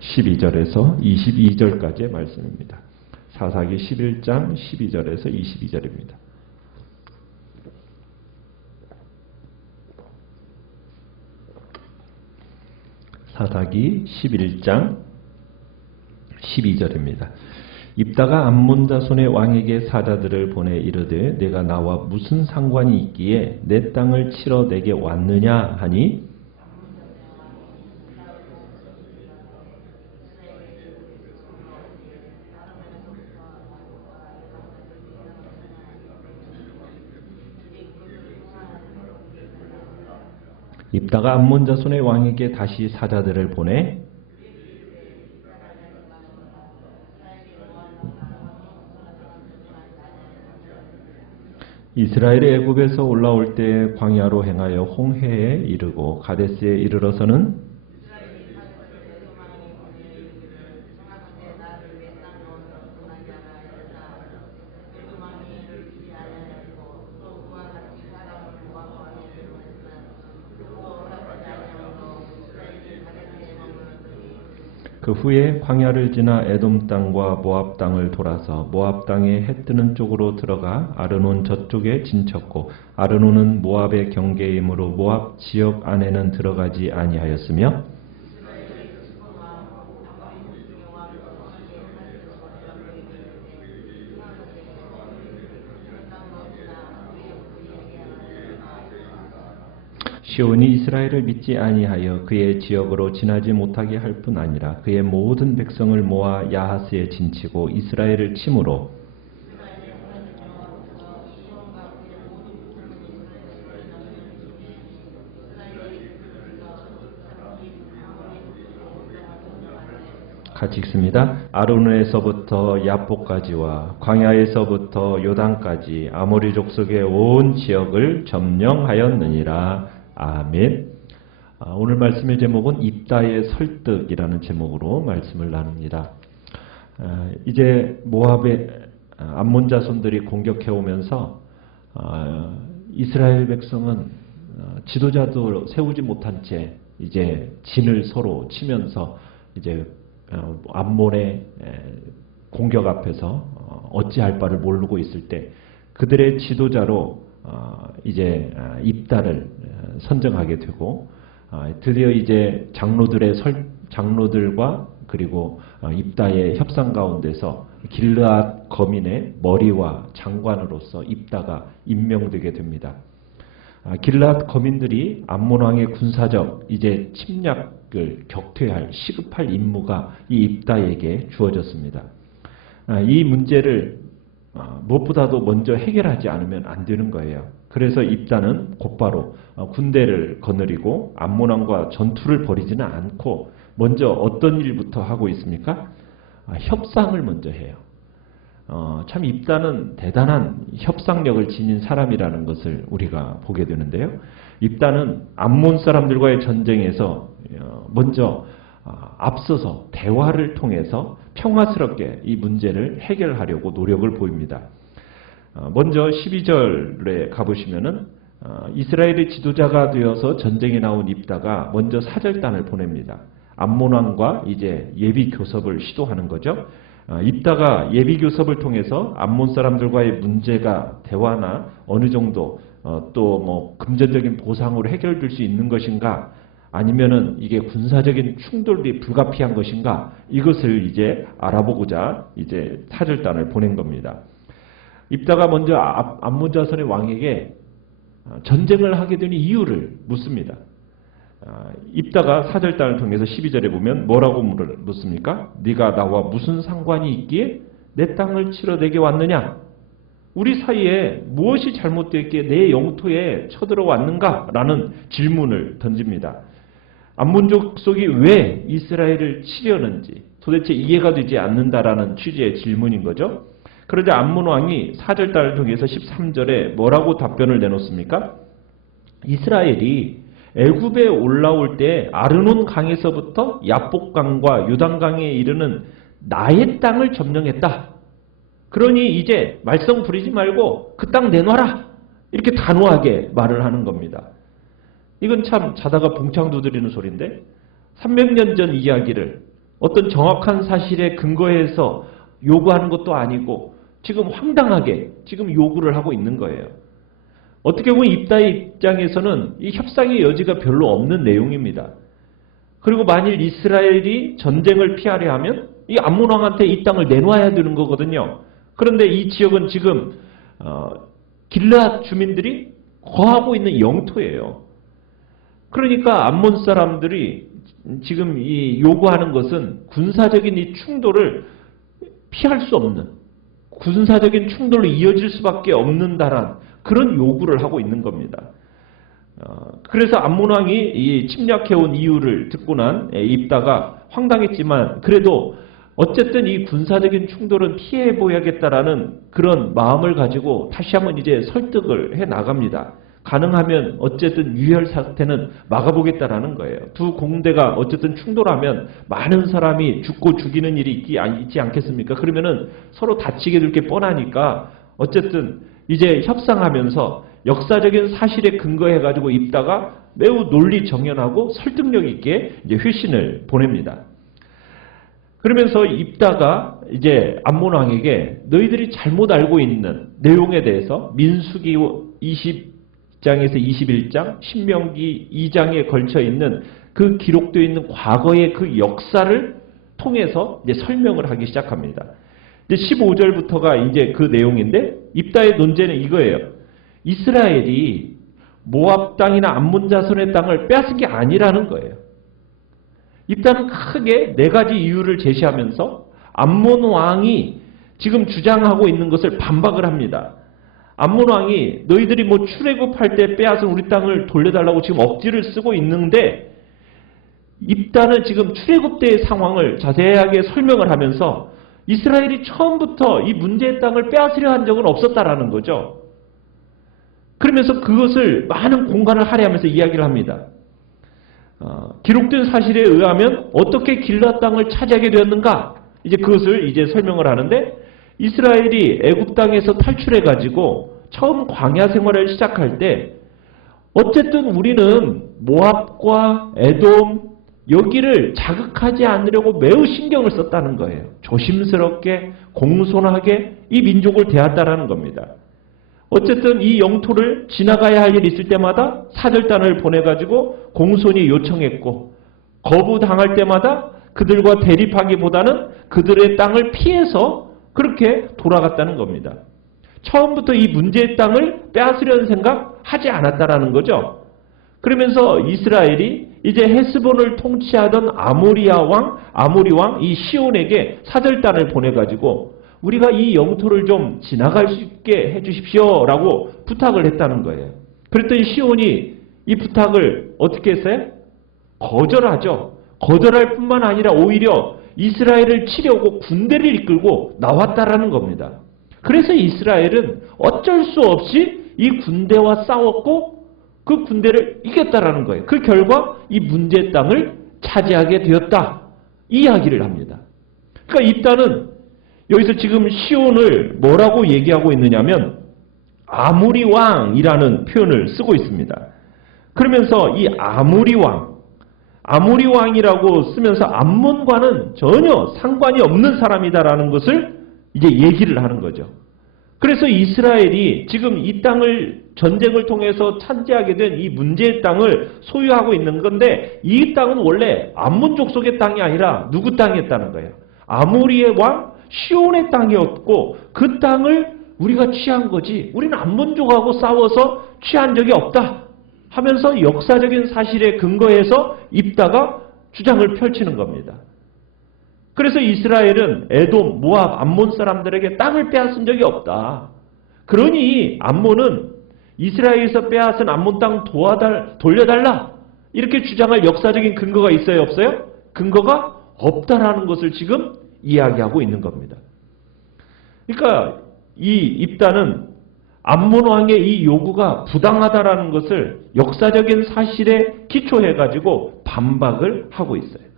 12절에서 22절까지의 말씀입니다. 사사기 11장 12절에서 22절입니다. 사사기 11장 12절입니다. 입다가 암몬 자손의 왕에게 사자들을 보내 이르되 내가 나와 무슨 상관이 있기에 내 땅을 치러 내게 왔느냐 하니 입다가 암몬 자손의 왕에게 다시 사자들을 보내 이스라엘이 애굽에서 올라올 때 광야로 행하여 홍해에 이르고 가데스에 이르러서는 그 후에 광야를 지나 에돔 땅과 모압 땅을 돌아서 모압 땅에 해 뜨는 쪽으로 들어가 아르논 저쪽에 진쳤고 아르논은 모압의 경계이므로 모압 지역 안에는 들어가지 아니하였으며 시온이 이스라엘을 믿지 아니하여 그의 지역으로 지나지 못하게 할 뿐 아니라 그의 모든 백성을 모아 야하스에 진치고 이스라엘을 치므로 같이 읽습니다. 아르논에서부터 야포까지와 광야에서부터 요단까지 아모리 족속의 온 지역을 점령하였느니라. 아멘. 오늘 말씀의 제목은 입다의 설득이라는 제목으로 말씀을 나눕니다. 이제 모압의 암몬 자손들이 공격해 오면서 이스라엘 백성은 지도자도 세우지 못한 채 이제 진을 서로 치면서 이제 암몬의 공격 앞에서 어찌할 바를 모르고 있을 때 그들의 지도자로 이제 입다를 선정하게 되고 드디어 이제 장로들과 그리고 입다의 협상 가운데서 길르앗 거민의 머리와 장관으로서 입다가 임명되게 됩니다. 길르앗 거민들이 암몬 왕의 군사적 이제 침략을 격퇴할 시급할 임무가 이 입다에게 주어졌습니다. 이 문제를 무엇보다도 먼저 해결하지 않으면 안 되는 거예요. 그래서 입다는 곧바로 군대를 거느리고 암몬 왕과 전투를 벌이지는 않고 먼저 어떤 일부터 하고 있습니까? 협상을 먼저 해요. 참 입다는 대단한 협상력을 지닌 사람이라는 것을 우리가 보게 되는데요. 입다는 암몬 사람들과의 전쟁에서 먼저 앞서서 대화를 통해서 평화스럽게 이 문제를 해결하려고 노력을 보입니다. 먼저 12절에 가보시면은 이스라엘의 지도자가 되어서 전쟁에 나온 입다가 먼저 사절단을 보냅니다. 암몬 왕과 이제 예비 교섭을 시도하는 거죠. 입다가 예비 교섭을 통해서 암몬 사람들과의 문제가 대화나 어느 정도 또 뭐 금전적인 보상으로 해결될 수 있는 것인가, 아니면은 이게 군사적인 충돌이 불가피한 것인가, 이것을 이제 알아보고자 이제 사절단을 보낸 겁니다. 입다가 먼저 암몬 자손의 왕에게 전쟁을 하게 된 이유를 묻습니다. 입다가 사절단을 통해서 12절에 보면 뭐라고 묻습니까? 네가 나와 무슨 상관이 있기에 내 땅을 치러 내게 왔느냐? 우리 사이에 무엇이 잘못됐기에 내 영토에 쳐들어왔는가? 라는 질문을 던집니다. 암몬 족속이 왜 이스라엘을 치려는지 도대체 이해가 되지 않는다라는 취지의 질문인 거죠. 그러자 암몬 왕이 사절단을 통해서 13절에 뭐라고 답변을 내놓습니까? 이스라엘이 애굽에 올라올 때 아르논 강에서부터 야복강과 요단강에 이르는 나의 땅을 점령했다. 그러니 이제 말썽 부리지 말고 그 땅 내놔라. 이렇게 단호하게 말을 하는 겁니다. 이건 참 자다가 봉창 두드리는 소리인데 300년 전 이야기를 어떤 정확한 사실에 근거해서 요구하는 것도 아니고 지금 황당하게 지금 요구를 하고 있는 거예요. 어떻게 보면 입다의 입장에서는 이 협상의 여지가 별로 없는 내용입니다. 그리고 만일 이스라엘이 전쟁을 피하려 하면 이 암몬 왕한테 이 땅을 내놔야 되는 거거든요. 그런데 이 지역은 지금 길르앗 주민들이 거하고 있는 영토예요. 그러니까 암몬 사람들이 지금 이 요구하는 것은 군사적인 이 충돌을 피할 수 없는, 군사적인 충돌로 이어질 수밖에 없는다란 그런 요구를 하고 있는 겁니다. 그래서 암몬 왕이 이 침략해온 이유를 듣고 난 입다가 황당했지만 그래도 어쨌든 이 군사적인 충돌은 피해보야겠다라는 그런 마음을 가지고 다시 한번 이제 설득을 해 나갑니다. 가능하면 어쨌든 유혈 사태는 막아보겠다라는 거예요. 두 공대가 어쨌든 충돌하면 많은 사람이 죽고 죽이는 일이 있지 않겠습니까? 그러면은 서로 다치게 될 게 뻔하니까 어쨌든 이제 협상하면서 역사적인 사실에 근거해가지고 입다가 매우 논리정연하고 설득력 있게 이제 회신을 보냅니다. 그러면서 입다가 이제 암몬 왕에게 너희들이 잘못 알고 있는 내용에 대해서 민수기 20장에서 21장, 신명기 2장에 걸쳐 있는 그 기록되어 있는 과거의 그 역사를 통해서 이제 설명을 하기 시작합니다. 이제 15절부터가 이제 그 내용인데 입다의 논제는 이거예요. 이스라엘이 모압 땅이나 암몬 자손의 땅을 빼앗은 게 아니라는 거예요. 입다는 크게 네 가지 이유를 제시하면서 암몬 왕이 지금 주장하고 있는 것을 반박을 합니다. 암몬 왕이 너희들이 뭐 출애굽할 때 빼앗은 우리 땅을 돌려달라고 지금 억지를 쓰고 있는데 입다는 지금 출애굽 때의 상황을 자세하게 설명을 하면서 이스라엘이 처음부터 이 문제의 땅을 빼앗으려 한 적은 없었다라는 거죠. 그러면서 그것을 많은 공간을 할애하면서 이야기를 합니다. 기록된 사실에 의하면 어떻게 길르앗 땅을 차지하게 되었는가? 이제 그것을 이제 설명을 하는데 이스라엘이 애굽 땅에서 탈출해 가지고 처음 광야 생활을 시작할 때 어쨌든 우리는 모압과 에돔 여기를 자극하지 않으려고 매우 신경을 썼다는 거예요. 조심스럽게 공손하게 이 민족을 대했다라는 겁니다. 어쨌든 이 영토를 지나가야 할 일이 있을 때마다 사절단을 보내가지고 공손히 요청했고 거부당할 때마다 그들과 대립하기보다는 그들의 땅을 피해서 그렇게 돌아갔다는 겁니다. 처음부터 이 문제의 땅을 빼앗으려는 생각 하지 않았다라는 거죠. 그러면서 이스라엘이 이제 헤스본을 통치하던 아모리 왕 이 시온에게 사절단을 보내가지고 우리가 이 영토를 좀 지나갈 수 있게 해주십시오 라고 부탁을 했다는 거예요. 그랬더니 시온이 이 부탁을 어떻게 했어요? 거절하죠. 거절할 뿐만 아니라 오히려 이스라엘을 치려고 군대를 이끌고 나왔다라는 겁니다. 그래서 이스라엘은 어쩔 수 없이 이 군대와 싸웠고 그 군대를 이겼다라는 거예요. 그 결과 이 문제 땅을 차지하게 되었다. 이 이야기를 합니다. 그러니까 입다는 여기서 지금 시온을 뭐라고 얘기하고 있느냐면 아모리 왕이라는 표현을 쓰고 있습니다. 그러면서 이 아모리 왕이라고 쓰면서 암몬과는 전혀 상관이 없는 사람이다라는 것을 이제 얘기를 하는 거죠. 그래서 이스라엘이 지금 이 땅을 전쟁을 통해서 차지하게 된 이 문제의 땅을 소유하고 있는 건데 이 땅은 원래 암몬 족속의 땅이 아니라 누구 땅이었다는 거예요. 아모리의 왕 시온의 땅이었고 그 땅을 우리가 취한 거지 우리는 암몬족하고 싸워서 취한 적이 없다 하면서 역사적인 사실에 근거해서 입다가 주장을 펼치는 겁니다. 그래서 이스라엘은 에돔, 모압, 암몬 사람들에게 땅을 빼앗은 적이 없다. 그러니 암몬은 이스라엘에서 빼앗은 암몬 땅 돌려달라 이렇게 주장할 역사적인 근거가 있어요? 없어요? 근거가 없다라는 것을 지금 이야기하고 있는 겁니다. 그러니까 이 입다는 암몬 왕의 이 요구가 부당하다라는 것을 역사적인 사실에 기초해가지고 반박을 하고 있어요.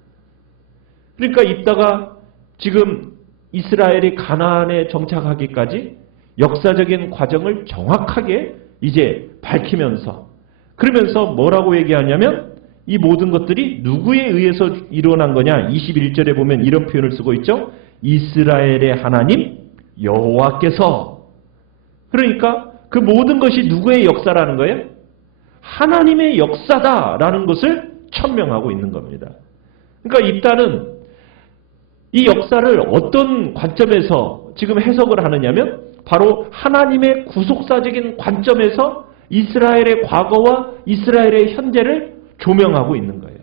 그러니까 입다가 지금 이스라엘이 가나안에 정착하기까지 역사적인 과정을 정확하게 이제 밝히면서 그러면서 뭐라고 얘기하냐면 이 모든 것들이 누구에 의해서 일어난 거냐? 21절에 보면 이런 표현을 쓰고 있죠. 이스라엘의 하나님 여호와께서. 그러니까 그 모든 것이 누구의 역사라는 거예요? 하나님의 역사다라는 것을 천명하고 있는 겁니다. 그러니까 입다는 이 역사를 어떤 관점에서 지금 해석을 하느냐면 바로 하나님의 구속사적인 관점에서 이스라엘의 과거와 이스라엘의 현재를 조명하고 있는 거예요.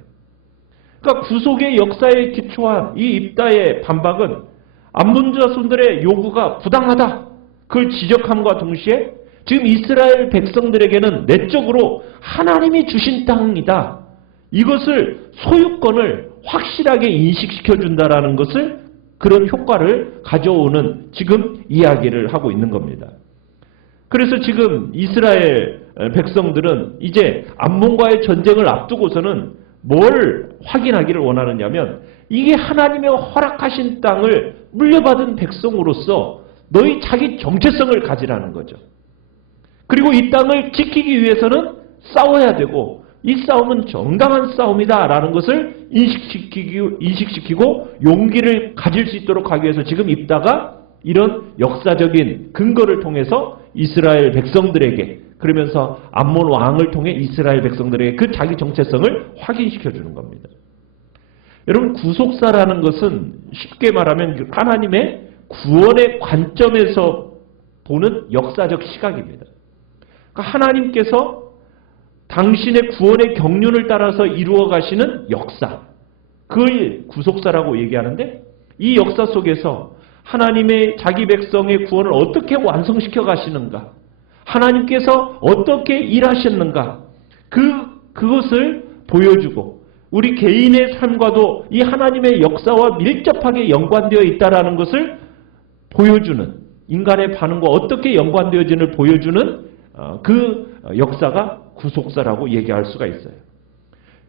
그러니까 구속의 역사에 기초한 이 입다의 반박은 암몬 자손들의 요구가 부당하다. 그걸 지적함과 동시에 지금 이스라엘 백성들에게는 내적으로 하나님이 주신 땅이다. 이것을 소유권을 확실하게 인식시켜준다라는 것을 그런 효과를 가져오는 지금 이야기를 하고 있는 겁니다. 그래서 지금 이스라엘 백성들은 이제 암몬과의 전쟁을 앞두고서는 뭘 확인하기를 원하느냐면 이게 하나님의 허락하신 땅을 물려받은 백성으로서 너희 자기 정체성을 가지라는 거죠. 그리고 이 땅을 지키기 위해서는 싸워야 되고 이 싸움은 정당한 싸움이다라는 것을 인식시키고 용기를 가질 수 있도록 하기 위해서 지금 입다가 이런 역사적인 근거를 통해서 이스라엘 백성들에게 그러면서 암몬 왕을 통해 이스라엘 백성들에게 그 자기 정체성을 확인시켜 주는 겁니다. 여러분 구속사라는 것은 쉽게 말하면 하나님의 구원의 관점에서 보는 역사적 시각입니다. 그러니까 하나님께서 당신의 구원의 경륜을 따라서 이루어 가시는 역사, 그걸 구속사라고 얘기하는데 이 역사 속에서 하나님의 자기 백성의 구원을 어떻게 완성시켜 가시는가, 하나님께서 어떻게 일하셨는가, 그것을 보여주고 우리 개인의 삶과도 이 하나님의 역사와 밀접하게 연관되어 있다는 것을 보여주는, 인간의 반응과 어떻게 연관되어지는을 보여주는 그 역사가 구속사라고 얘기할 수가 있어요.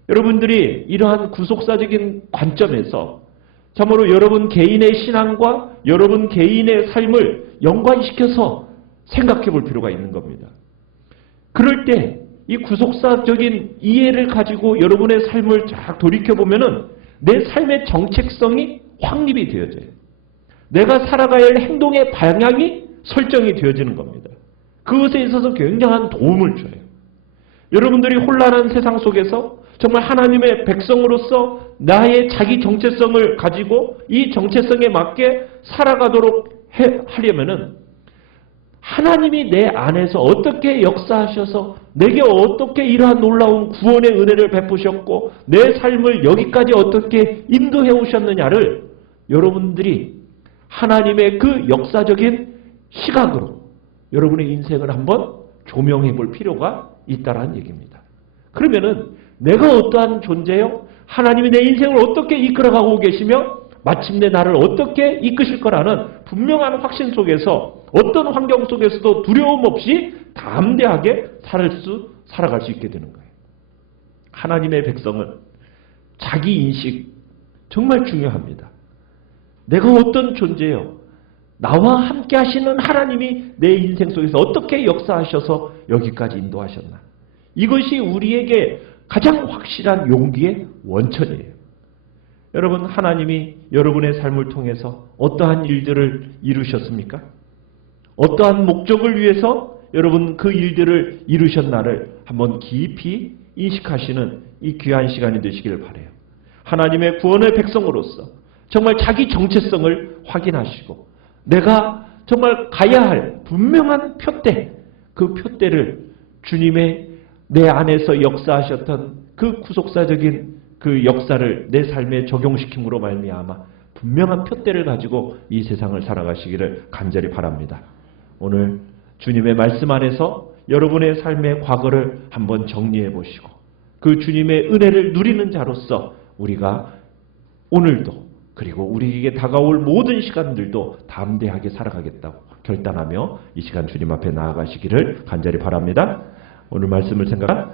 여러분들이 이러한 구속사적인 관점에서 참으로 여러분 개인의 신앙과 여러분 개인의 삶을 연관시켜서 생각해 볼 필요가 있는 겁니다. 그럴 때 이 구속사적인 이해를 가지고 여러분의 삶을 쫙 돌이켜보면은 내 삶의 정체성이 확립이 되어져요. 내가 살아가야 할 행동의 방향이 설정이 되어지는 겁니다. 그것에 있어서 굉장한 도움을 줘요. 여러분들이 혼란한 세상 속에서 정말 하나님의 백성으로서 나의 자기 정체성을 가지고 이 정체성에 맞게 살아가도록 하려면은 하나님이 내 안에서 어떻게 역사하셔서 내게 어떻게 이러한 놀라운 구원의 은혜를 베푸셨고 내 삶을 여기까지 어떻게 인도해 오셨느냐를 여러분들이 하나님의 그 역사적인 시각으로 여러분의 인생을 한번 조명해 볼 필요가 있다는 얘기입니다. 그러면은 내가 어떠한 존재요? 하나님이 내 인생을 어떻게 이끌어가고 계시며 마침내 나를 어떻게 이끄실 거라는 분명한 확신 속에서 어떤 환경 속에서도 두려움 없이 담대하게 살아갈 수 있게 되는 거예요. 하나님의 백성은 자기 인식 정말 중요합니다. 내가 어떤 존재요? 나와 함께 하시는 하나님이 내 인생 속에서 어떻게 역사하셔서 여기까지 인도하셨나? 이것이 우리에게 가장 확실한 용기의 원천이에요. 여러분, 하나님이 여러분의 삶을 통해서 어떠한 일들을 이루셨습니까? 어떠한 목적을 위해서 여러분 그 일들을 이루셨나를 한번 깊이 인식하시는 이 귀한 시간이 되시길 바라요. 하나님의 구원의 백성으로서 정말 자기 정체성을 확인하시고 내가 정말 가야 할 분명한 표대, 그 표대를 주님의 내 안에서 역사하셨던 그 구속사적인 그 역사를 내 삶에 적용시킴으로 말미암아 분명한 표대를 가지고 이 세상을 살아가시기를 간절히 바랍니다. 오늘 주님의 말씀 안에서 여러분의 삶의 과거를 한번 정리해 보시고 그 주님의 은혜를 누리는 자로서 우리가 오늘도 그리고 우리에게 다가올 모든 시간들도 담대하게 살아가겠다고 결단하며 이 시간 주님 앞에 나아가시기를 간절히 바랍니다. 오늘 말씀을 생각한